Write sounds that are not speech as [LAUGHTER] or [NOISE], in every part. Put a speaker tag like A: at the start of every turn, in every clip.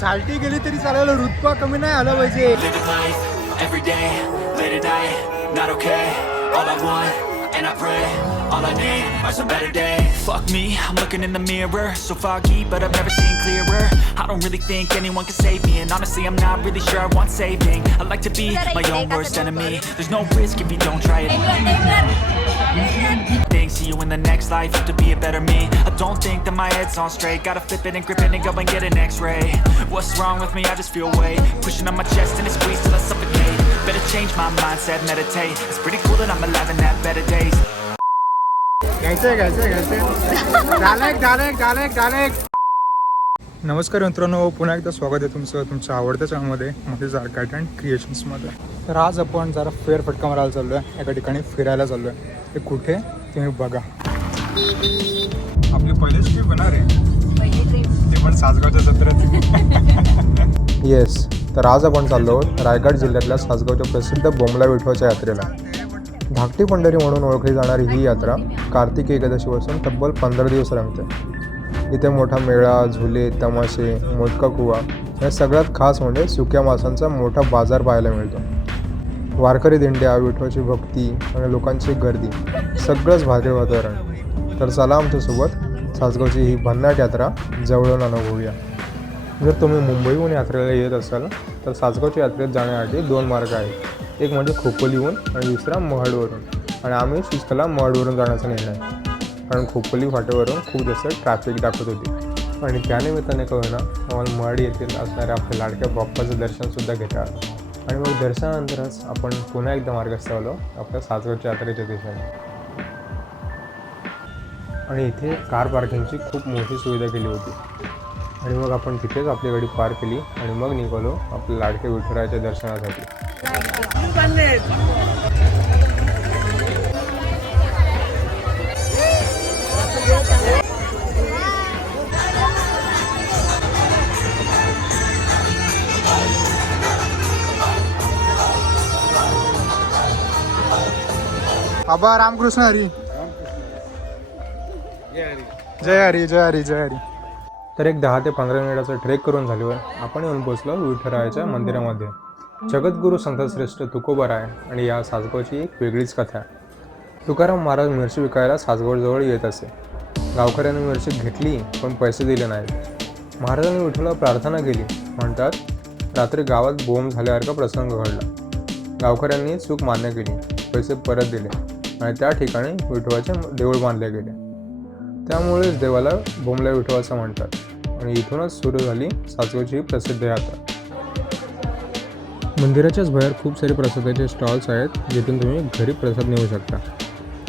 A: Salty गेली तरी चालायला रुतपा कमी नाही आला पाहिजे
B: Living life, every day, late at night, not okay All I want, and I pray, all I need are some better days Fuck me, I'm looking in the mirror So foggy, but I've never seen clearer I don't really think anyone can save me And honestly, I'm not really sure I want saving I like to be my own worst enemy There's no risk if you don't try it Things see you in the next life, have to be a better me I don't think that my head's on straight Gotta flip it and grip it and go and get an x-ray What's wrong with me? I just feel weight Pushing on my chest and it squeezes till I suffocate Better change my mindset, meditate It's pretty cool that I'm alive and have better days
A: घ्यायचंय घ्यायचंय घ्यायचंय झालं झालं झालं झालं नमस्कार मित्रांनो पुन्हा एकदा स्वागत आहे तुमचं तुमच्या आवडत्या चॅनलमध्ये म्हणजे झारकाट अँड क्रिएशन्समध्ये तर आज आपण जरा फेरफटका मारायला चाललो आहे एका ठिकाणी फिरायला चाललो आहे ते कुठे तुम्ही बघा. आपली पहिलीच ट्रिप होणार आहे. ते पण सासगावच्या जत्रेत
C: येस तर आज आपण चाललो रायगड जिल्ह्यातल्या सासगावच्या प्रसिद्ध बोमला विठवाच्या यात्रेला. धाकटी पंढरी म्हणून ओळखली जाणारी ही यात्रा कार्तिक एकादशीपासून तब्बल पंधरा दिवस रंगते. इथे मोठा मेळा झुले तमाशे मोदका कुवा या सगळ्यात खास म्हणजे सुक्या मासांचा मोठा बाजार पाहायला मिळतो. वारकरी दिंड्या विठवाची भक्ती आणि लोकांची गर्दी सगळंच भारी वातावरण. तर चला आमच्यासोबत सासगावची ही भन्नाट यात्रा जवळून अनुभवूया जर तुम्ही मुंबईहून यात्रेला येत असाल तर सासगावच्या यात्रेत जाण्यासाठी दोन मार्ग आहेत. एक म्हणजे खोपोलीहून आणि दुसरा महडवरून. आणि आम्ही शिस्तला महडवरून जाण्याचा निर्णय. कारण खोपोली फाट्यावरून खूप जास्त ट्रॅफिक दाखवत होती. आणि त्यानिमित्ताने का आम्हाला मड येथील असणाऱ्या आपल्या लाडक्या बाप्पाचं दर्शनसुद्धा घेता आलं. आणि मग दर्शनानंतरच आपण पुन्हा एकदा मार्गस्थ आलो आपल्या सासगावच्या यात्रेच्या दिशेने आणि इथे कार पार्किंगची खूप मोठी सुविधा केली होती. आणि मग आपण तिथेच आपली गाडी पार्क केली आणि मग निघालो आपल्या लाडके विठुरायाच्या दर्शनासाठी.
A: आबा रामकृष्ण हरी. जय हरी जय हरी जय हरी.
C: तर एक दहा ते पंधरा मिनिटाचा ट्रेक करून झाल्यावर आपण येऊन पोचलो विठ्ठरायाच्या मंदिरामध्ये. जगद्गुरू संतश्रेष्ठ तुकोबाराय आणि या सासगावची एक वेगळीच कथा आहे. तुकाराम महाराज मिरची विकायला सासगावजवळ येत असे. गावकऱ्यांनी मिरची घेतली पण पैसे दिले नाहीत. महाराजांनी विठ्ठला प्रार्थना केली. म्हणतात रात्री गावात बोंब झाल्यासारखा प्रसंग घडला. गावकऱ्यांनी चूक मान्य केली. पैसे परत दिले. आणि त्या ठिकाणी विठोबाचे देऊळ बांधले गेले. त्यामुळेच देवाला बोमला विठोबाचं म्हणतात. आणि इथूनच सुरू झाली सासगावची प्रसिद्ध यात्रा. मंदिराच्याच बाहेर खूप सारे प्रसादाचे स्टॉल्स आहेत जिथून तुम्ही घरी प्रसाद नेऊ शकता.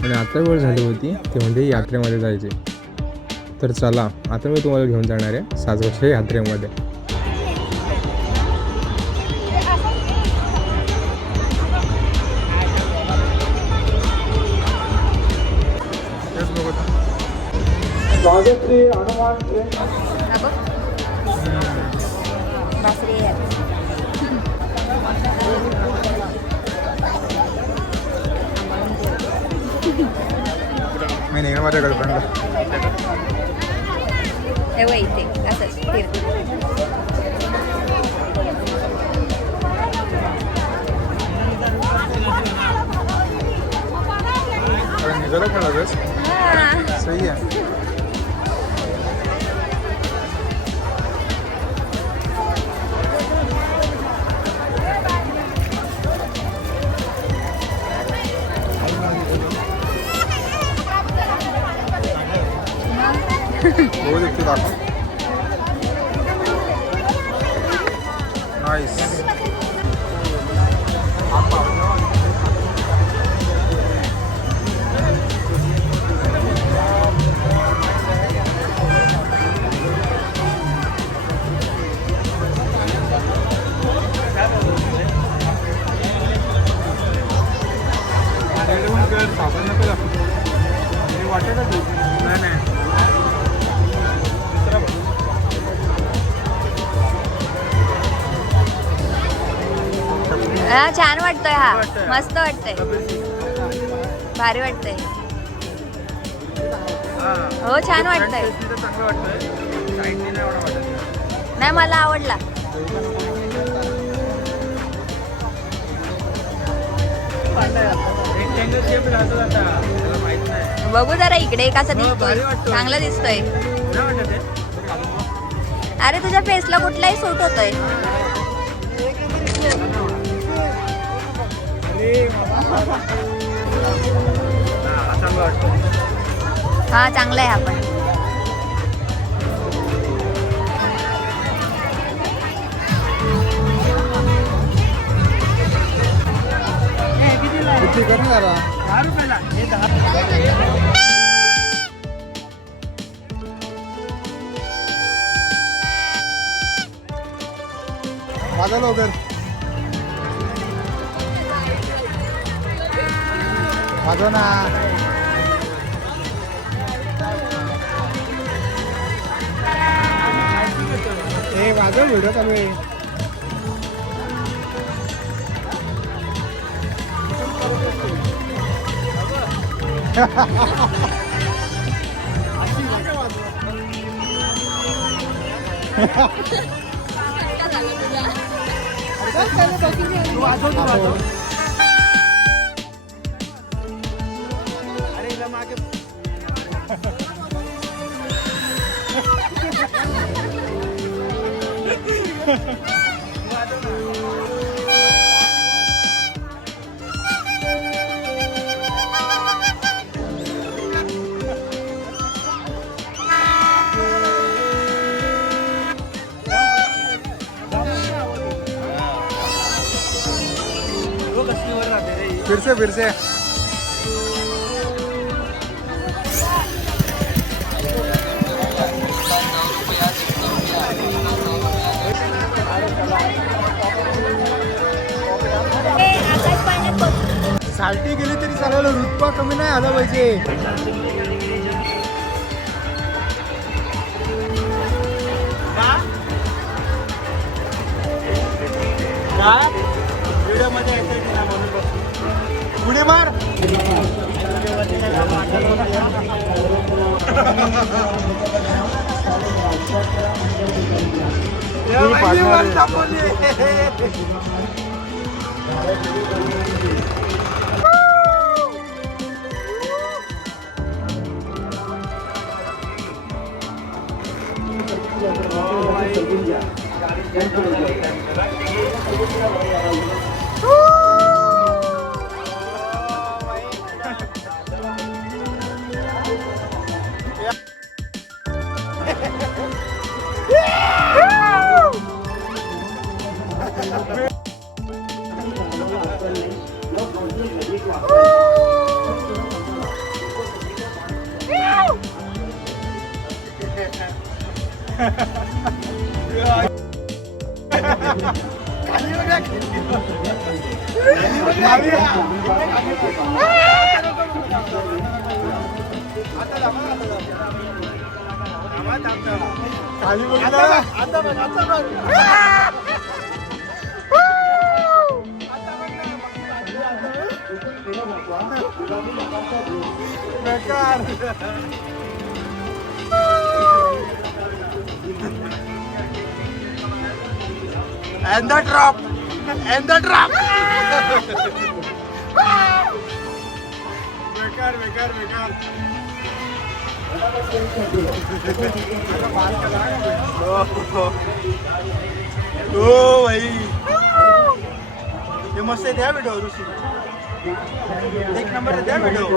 C: आणि आता वेळ झाली होती ते म्हणजे यात्रेमध्ये जायचे. तर चला आता मी तुम्हाला घेऊन जाणार आहे सासगावच्या यात्रेमध्ये.
D: बासरी
A: मी नेहमी माझ्या गर्लफ्रेंडला
D: हे वय इथे असंच
A: निघाला लगेच सही आहे. बघू शकतो दाखव नाईस नाही नाही
D: हा छान वाटतोय हा. मस्त वाटतंय. भारी वाटतंय. हो छान वाटतंय.
A: चांगलं वाटतंय. साईडने नाही एवढं वाटत.
D: नाही मला आवडला. बघू जरा इकडे कसा दिसतोय. चांगला दिसतोय. अरे तुझ्या फेसला कुठलाही सूट होतोय. हा चांगला आहे हा पण
E: किती कर ना जरा वाजा लवकर वाजव ना ए वाजव व्हिडिओ चालू आहे हम आगे। फिर से फिर से। साल्टी गेली तरी चालेल रुतबा कमी नाही आला पाहिजे. पुढे मार. [LAUGHS] खाली [LAUGHS] बघ आता And the drop! And the drop! [LAUGHS] ओ भाई. हे मस्त द्या व्हिडिओ ऋषी एक नंबर द्या [LAUGHS] व्हिडिओ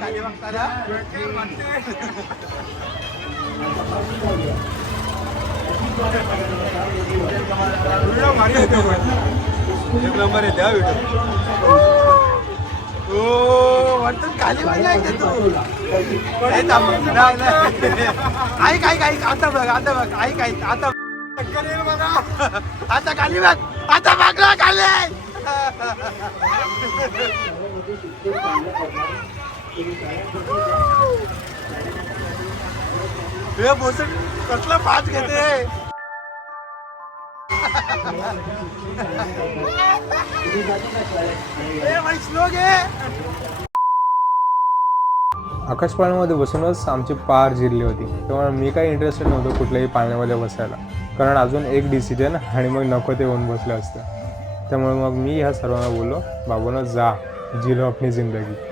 E: खाली बघताना [LAUGHS] व्हिडिओ भारी येतो पण. एक नंबर येते द्या व्हिडिओ हो वाटतं खाली बघलाय का तू नाही थांब. नाही, ऐक ऐक ऐक आता बघ आता बघ ऐक ऐक आता आता खाली बघ आता बघला खाली हे बोसट कसला पाच घेते?
C: आकाश पाण्यामध्ये बसूनच आमची पार जिरली होती. तेव्हा मी काही इंटरेस्टेड नव्हतो कुठल्याही पाण्यामध्ये बसायला. कारण अजून एक डिसिजन आणि मग नको ते होऊन बसलं असतं. त्यामुळे मग मी ह्या सर्वांना बोललो बाबूनं जा. जिलो आपली जिंदगी.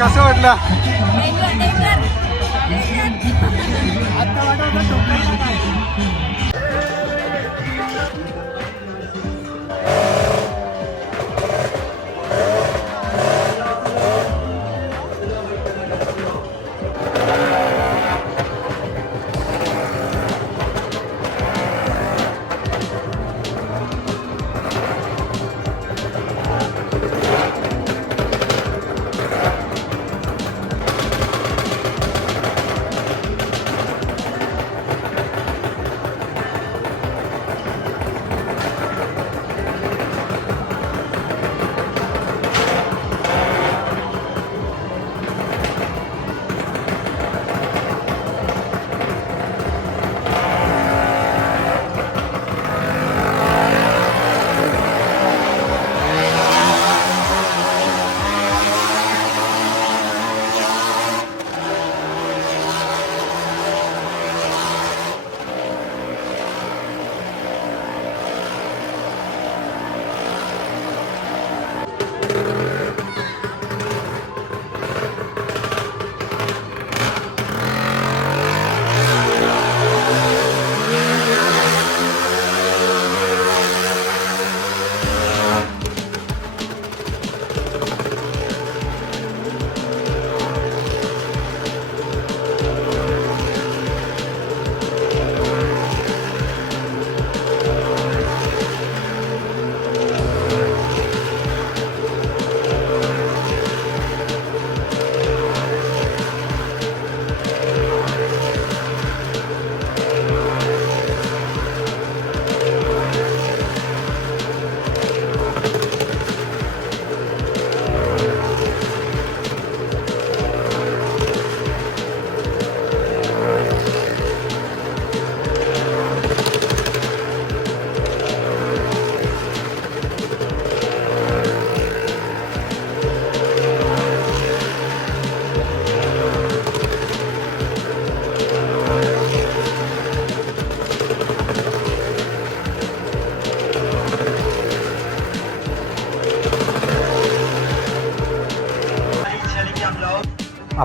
A: कसं वाटलं?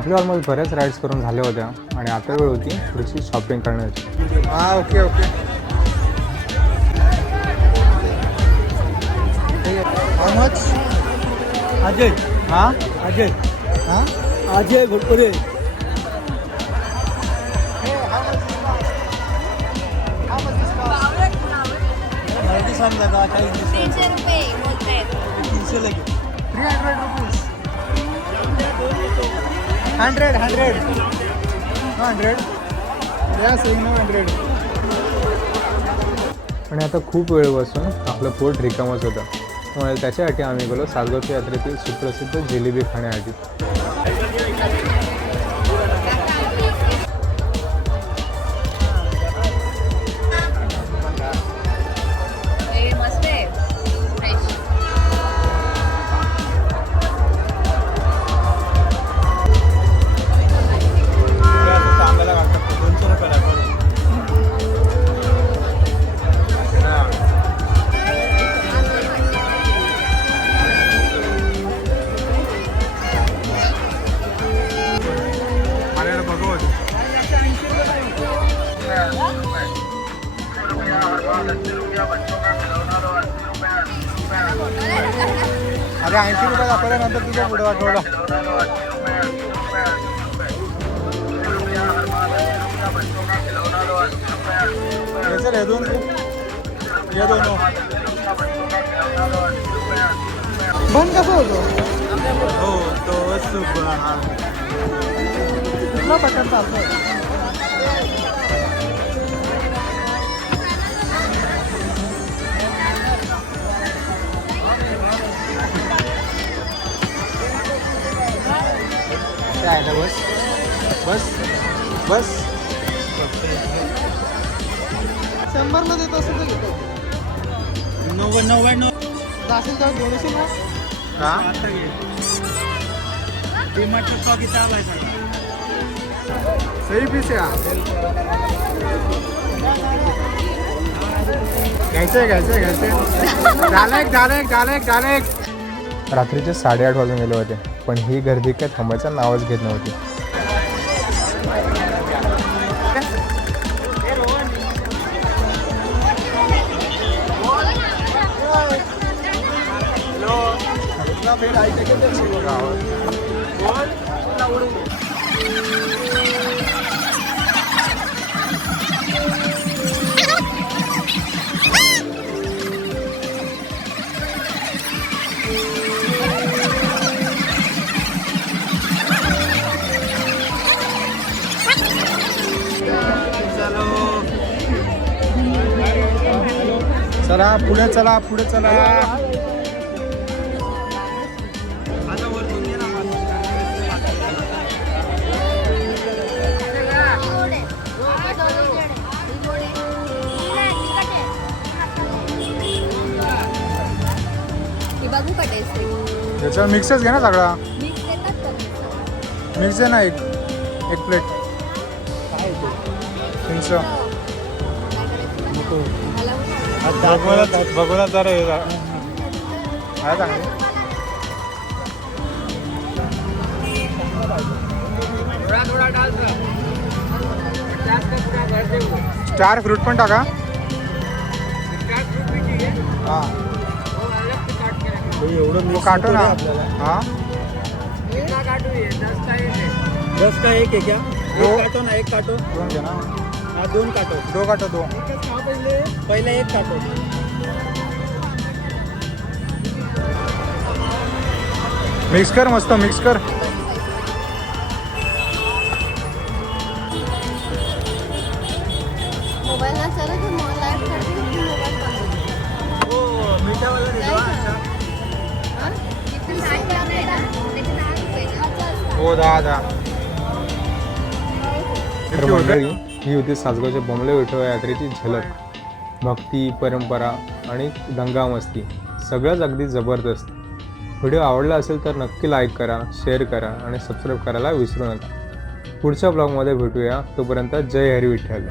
C: आपल्या ऑलमोस्ट बऱ्याच राईड्स करून झाल्या होत्या आणि आता वेळ होती थोडीशी शॉपिंग करण्याची.
A: हा ओके ओके
E: अजय.
A: हा?
E: अजय.
A: हा?
E: अजय इंग्लिश
D: तीनशे रुपये
E: तीनशे लगे.
A: Three hundred rupees hundred hundred. Hundred. या सेम हंड्रेड.
C: आणि आता खूप वेळ बसून आपलं पोट रिकामच होतं. त्यामुळे त्याच्यासाठी आम्ही गेलो सासगावच्या यात्रेतील सुप्रसिद्ध जिलेबी खाण्यासाठी.
A: अरे ऐंशी रुपये दाखवल्यानंतर तुझ्या पुढे आठवडा हे सर हे दोन हे दोन
E: बंद कसं होतो? हो तो सुपर कुठला चालतोय?
A: काय आलं बस? बस? बस?
E: शंभरमध्ये येत असेल तर घेतो. नव्वद नव्याण्णव असेल तर दोनशे ना?
A: का
E: आता घे. डीमार्टचा स्टॉक इथं आलाय सगळा.
A: सही पीस आहे घ्यायचंय घ्यायचंय घ्यायचंय. [LAUGHS] झालं एक झालं एक झालं एक झालं एक
C: रात्रीचे साडेआठ वाजून गेले होते. पण ही गर्दी काय थांबायचं नावच घेत नव्हती.
A: चला पुढे चला पुढे चला.
D: बघू का टेस्ट
A: त्याच्यावर मिक्सच घे ना सगळा.
D: मिक्स देतात का
A: मिक्स आहे ना एक एक प्लेट चिंच
D: मला
A: भगवाला भगवाला जरा हे जरा. स्टार फ्रूट पण टाका. हा.
E: एवढं
A: तो काटो ना. हा.
E: दस का एक आहे क्या
A: दो.
E: एक काटो ना एक काटो.
A: दोन घे ना.
E: हा दोन काटो.
A: दो काटो दो.
E: पहिले पहिला एक काटो
A: मिक्स कर मस्त मिक्स कर.
E: हो हा.
A: हो दहा दहा.
C: तर मंडळी ही होती. सासगावच्या बोंबले विठोबा यात्रेची झलक भक्ती परंपरा आणि दंगा मस्ती सगळंच अगदी जबरदस्त. व्हिडिओ आवडला असेल तर नक्की लाईक करा शेअर करा आणि सबस्क्राईब करायला विसरू नका. पुढच्या ब्लॉगमध्ये भेटूया. तोपर्यंत जय हरी विठ्ठल.